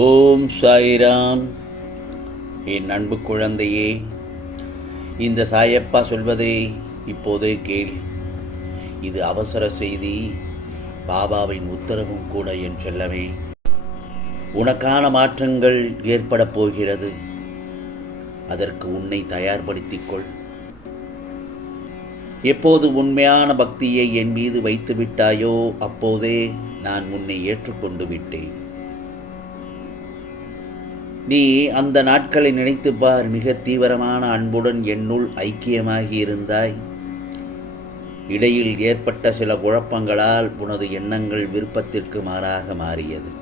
ஓம் சாய்ராம். என் அன்பு குழந்தையே இந்த சாயப்பா சொல்வதை இப்போதே கேள். இது அவசர செய்தி பாபாவின் உத்தரவும் கூட என் செல்லவே உனக்கான மாற்றங்கள் ஏற்படப் போகிறது. அதற்கு உன்னை தயார்படுத்திக் கொள். எப்போது உண்மையான பக்தியை என் மீது வைத்து விட்டாயோ அப்போதே நான் உன்னை ஏற்றுக்கொண்டு விட்டேன். நீ அந்த நாட்களை நினைத்துப் பார் மிக தீவிரமான அன்புடன் என்னுள் ஐக்கியமாகி இருந்தாய். இடையில் ஏற்பட்ட சில குழப்பங்களால் உனது எண்ணங்கள் விருப்பத்திற்கு மாறாக மாறியது.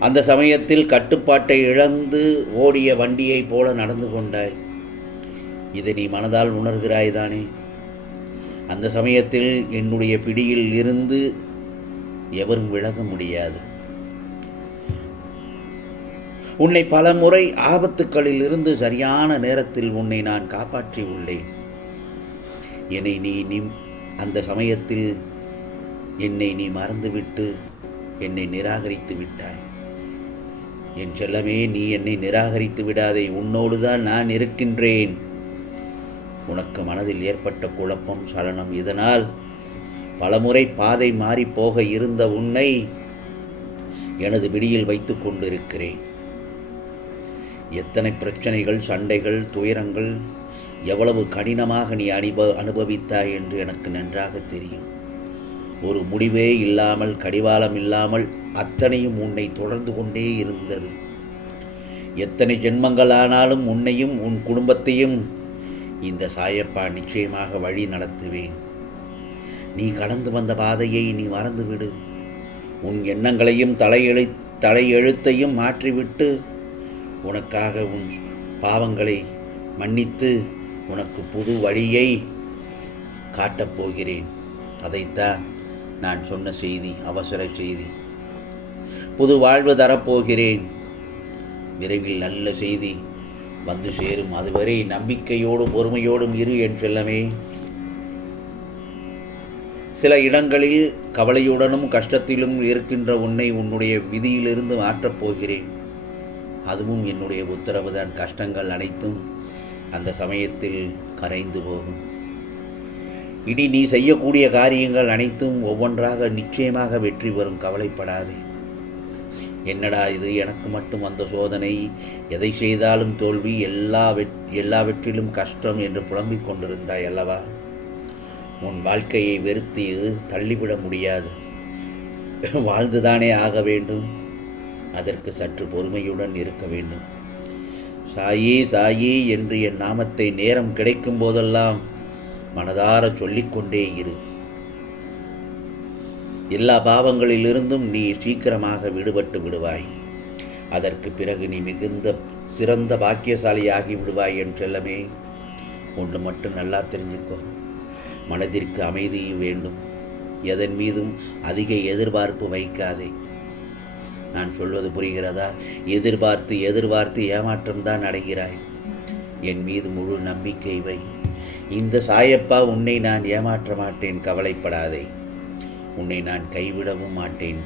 அந்த சமயத்தில் கட்டுப்பாட்டை இழந்து ஓடிய வண்டியைப் போல நடந்து கொண்டாய். இதை நீ மனதால் உணர்கிறாய்தானே அந்த சமயத்தில் என்னுடைய பிடியில் இருந்து எவரும் விலக முடியாது. உன்னை பல முறை ஆபத்துக்களில் இருந்து சரியான நேரத்தில் உன்னை நான் காப்பாற்றி உள்ளேன் என்னை நீ நீ அந்த சமயத்தில் என்னை நீ மறந்துவிட்டு என்னை நிராகரித்து விட்டாய். என் செல்லமே நீ என்னை நிராகரித்து விடாதே உன்னோடு தான் நான் இருக்கின்றேன். உனக்கு மனதில் ஏற்பட்ட குழப்பம் சலனம் இதனால் பலமுறை பாதை மாறிப்போக இருந்த உன்னை எனது பிடியில் வைத்து கொண்டிருக்கிறேன். எத்தனை பிரச்சனைகள் சண்டைகள் துயரங்கள் எவ்வளவு கடினமாக நீ அனுப அனுபவித்தாய் என்று எனக்கு நன்றாக தெரியும். ஒரு முடிவே இல்லாமல் கடிவாளம் இல்லாமல் அத்தனையும் உன்னை தொடர்ந்து கொண்டே இருந்தது. எத்தனை ஜென்மங்களானாலும் உன்னையும் உன் குடும்பத்தையும் இந்த சாயப்பா நிச்சயமாக வழி நடத்துவேன். நீ கடந்து வந்த பாதையை நீ மறந்துவிடு. உன் எண்ணங்களையும் தலையெழு தலையெழுத்தையும் மாற்றிவிட்டு உனக்காக உன் பாவங்களை மன்னித்து உனக்கு புது வழியை காட்டப் போகிறேன். அதைத்தான் நான் சொன்ன செய்தி அவசர செய்தி. புது வாழ்வு தரப்போகிறேன். விரைவில் நல்ல செய்தி வந்து சேரும். அதுவரை நம்பிக்கையோடும் பொறுமையோடும் இரு என் செல்லமே. சில இடங்களில் கவலையுடனும் கஷ்டத்திலும் இருக்கின்ற உன்னை உன்னுடைய விதியிலிருந்து மாற்றப் போகிறேன். அதுவும் என்னுடைய உத்தரவுதான். கஷ்டங்கள் அனைத்தும் அந்த சமயத்தில் கரைந்து போகும். இனி நீ செய்யக்கூடிய காரியங்கள் அனைத்தும் ஒவ்வொன்றாக நிச்சயமாக வெற்றி பெறும். கவலைப்படாதே. என்னடா இது? எனக்கு மட்டும் வந்த சோதனை எதை செய்தாலும் தோல்வி எல்லா வெற் எல்லாவற்றிலும் கஷ்டம் என்று புலம்பிக் கொண்டிருந்தாய் அல்லவா? உன் வாழ்க்கையை வெறுத்து தள்ளிவிட முடியாது. வாழ்ந்துதானே ஆக வேண்டும். அதற்கு சற்று பொறுமையுடன் இருக்க வேண்டும். சாயி சாயி என்று என் நாமத்தை நேரம் கிடைக்கும் போதெல்லாம் மனதார சொல்லிக்கொண்டே இரு. எல்லா பாவங்களிலிருந்தும் நீ சீக்கிரமாக விடுபட்டு விடுவாய். அதற்கு பிறகு நீ மிகுந்த சிறந்த பாக்கியசாலியாகி விடுவாய் என் செல்லமே. ஒன்று மட்டும் நல்லா தெரிஞ்சுக்கோ. மனதிற்கு அமைதி வேண்டும். எதன் மீதும் அதிக எதிர்பார்ப்பு வைக்காதே. நான் சொல்வது புரிகிறதா? எதிர்பார்த்து எதிர்பார்த்து ஏமாற்றம் தான் அடைகிறாய். என் மீது முழு நம்பிக்கை வை. இந்த சாயப்பா உன்னை நான் ஏமாற்ற மாட்டேன் கவலைப்படாதே. உன்னை நான் கைவிடவும் மாட்டேன்.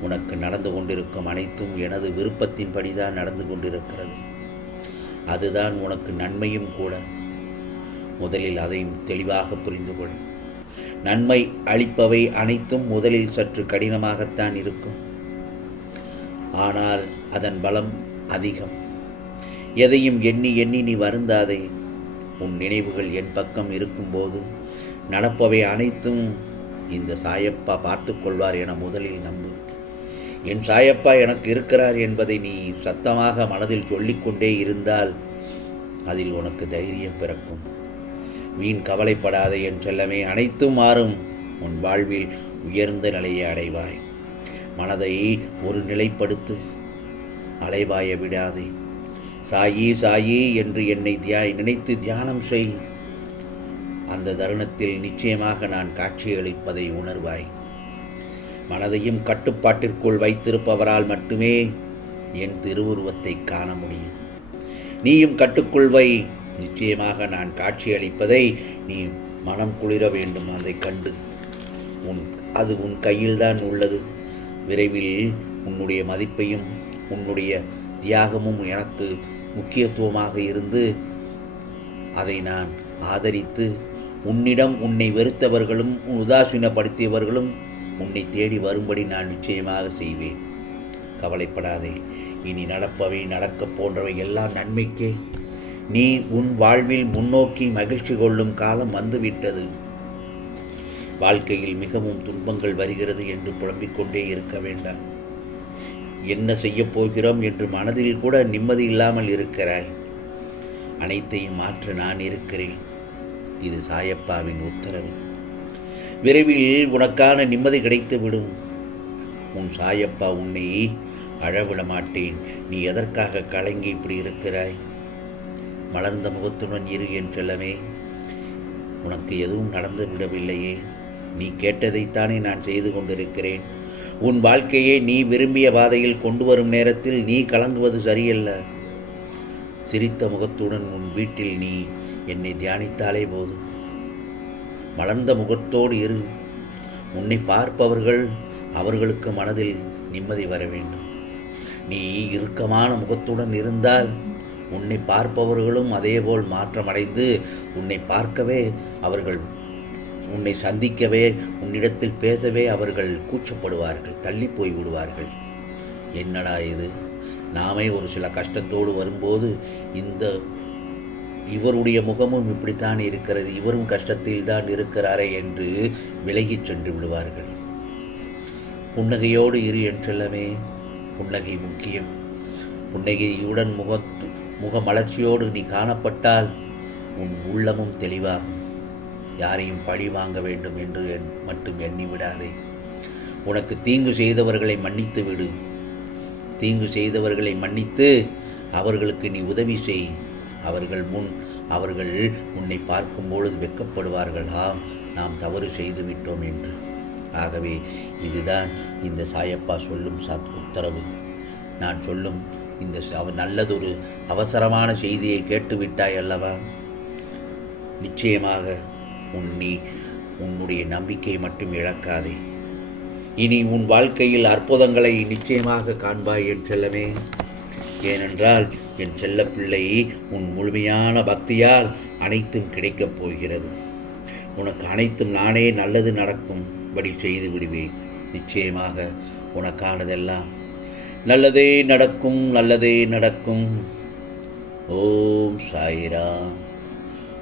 உனக்கு நடந்து கொண்டிருக்கும் அனைத்தும் எனது விருப்பத்தின்படி தான் நடந்து கொண்டிருக்கிறது. அதுதான் உனக்கு நன்மையும் கூட. முதலில் அதையும் தெளிவாக புரிந்து கொள். நன்மை அளிப்பவை அனைத்தும் முதலில் சற்று கடினமாகத்தான் இருக்கும். ஆனால் அதன் பலம் அதிகம். எதையும் எண்ணி எண்ணி நீ வருந்தாதே. உன் நினைவுகள் என் பக்கம் இருக்கும்போது நடப்பவை அனைத்தும் இந்த சாயப்பா பார்த்து கொள்வார் என முதலில் நம்பு. என் சாயப்பா எனக்கு இருக்கிறார் என்பதை நீ சத்தமாக மனதில் சொல்லிக்கொண்டே இருந்தால் அதில் உனக்கு தைரியம் பிறக்கும். வீண் கவலைப்படாத என் செல்லமே. அனைத்தும் மாறும். உன் வாழ்வில் உயர்ந்த நிலையை அடைவாய். மனதை ஒரு நிலைப்படுத்து. அலைவாய விடாதே. சாயி சாயி என்று என்னை தியா நினைத்து தியானம் செய். அந்த தருணத்தில் நிச்சயமாக நான் காட்சியளிப்பதை உணர்வாய். மனதையும் கட்டுப்பாட்டிற்குள் வைத்திருப்பவரால் மட்டுமே என் திருவுருவத்தை காண முடியும். நீயும் கட்டுக்குள் வை. நிச்சயமாக நான் காட்சியளிப்பதை நீ மனம் குளிர வேண்டும். அதை கண்டு உன் அது உன் கையில்தான் உள்ளது. விரைவில் உன்னுடைய மதிப்பையும் உன்னுடைய தியாகமும் எனக்கு முக்கியத்துவமாக இருந்து அதை நான் ஆதரித்து உன்னிடம் உன்னை வெறுத்தவர்களும் உதாசீனப்படுத்தியவர்களும் உன்னை தேடி வரும்படி நான் நிச்சயமாக செய்வேன். கவலைப்படாதே. இனி நடப்பவை நடக்கப் போன்றவை எல்லாம் நன்மைக்கே. நீ உன் வாழ்வில் முன்னோக்கி மகிழ்ச்சி கொள்ளும் காலம் வந்துவிட்டது. வாழ்க்கையில் மிகவும் துன்பங்கள் வருகிறது என்று புலம்பிக் கொண்டே இருக்க வேண்டாம். என்ன செய்யப் போகிறோம் என்று மனதில் கூட நிம்மதி இல்லாமல் இருக்கிறாய். அனைத்தையும் மாற்ற நான் இருக்கிறேன். இது சாயப்பாவின் உத்தரவு. விரைவில் உனக்கான நிம்மதி கிடைத்துவிடும். உன் சாயப்பா உன்னை அழவிட மாட்டேன். நீ எதற்காக கலங்கி இப்படி இருக்கிறாய்? மலர்ந்த முகத்துடன் இரு என்றெல்லாமே உனக்கு எதுவும் நடந்து விடவில்லையே நீ கேட்டதைத்தானே நான் செய்து கொண்டிருக்கிறேன். உன் வாழ்க்கையை நீ விரும்பிய பாதையில் கொண்டு வரும் நேரத்தில் நீ கலங்குவது சரியல்ல. சிரித்த முகத்துடன் உன் வீட்டில் நீ என்னை தியானித்தாலே போதும். மலர்ந்த முகத்தோடு இரு. உன்னை பார்ப்பவர்கள் அவர்களுக்கு மனதில் நிம்மதி வர வேண்டும். நீ இறுக்கமான முகத்துடன் இருந்தால் உன்னை பார்ப்பவர்களும் அதேபோல் மாற்றமடைந்து உன்னை பார்க்கவே அவர்கள் உன்னை சந்திக்கவே உன்னிடத்தில் பேசவே அவர்கள் கூச்சப்படுவார்கள் தள்ளி போய் விடுவார்கள். என்னடா இது? நாமே ஒரு சில கஷ்டத்தோடு வரும்போது இந்த இவருடைய முகமும் இப்படித்தான் இருக்கிறது இவரும் கஷ்டத்தில் தான் இருக்கிறாரே என்று விலகிச் சென்று விடுவார்கள். புன்னகையோடு இரு என்றெல்லாமே புன்னகை முக்கியம். புன்னகையுடன் முக முக மலர்ச்சியோடு நீ காணப்பட்டால் உன் உள்ளமும் தெளிவாகும். யாரையும் பழி வாங்க வேண்டும் என்று என்- மட்டும் எண்ணி விடாதே. உனக்கு தீங்கு செய்தவர்களை மன்னித்து விடு. தீங்கு செய்தவர்களை மன்னித்து அவர்களுக்கு நீ உதவி செய். அவர்கள் முன் அவர்கள் உன்னை பார்க்கும் பொழுது வெட்கப்படுவார்கள். ஆம் நாம் தவறு செய்து விட்டோம் என்று. ஆகவே இதுதான் இந்த சாயப்பா சொல்லும் சத் உத்தரவு. நான் சொல்லும் இந்த ச- நல்லதொரு அவசரமான செய்தியை கேட்டுவிட்டாய் அல்லவா? நிச்சயமாக உன் நீ உன்னுடைய நம்பிக்கை மட்டும் இழக்காதே. இனி உன் வாழ்க்கையில் அற்புதங்களை நிச்சயமாக காண்பாய் என் செல்லமே. ஏனென்றால் என் செல்லப்பிள்ளை உன் முழுமையான பக்தியால் அனைத்தும் கிடைக்கப் போகிறது. உனக்கு அனைத்தும் நானே நல்லது நடக்கும்படி செய்து விடுவேன். நிச்சயமாக உனக்கானதெல்லாம் நல்லதே நடக்கும் நல்லதே நடக்கும். ஓம் சாயிராம்.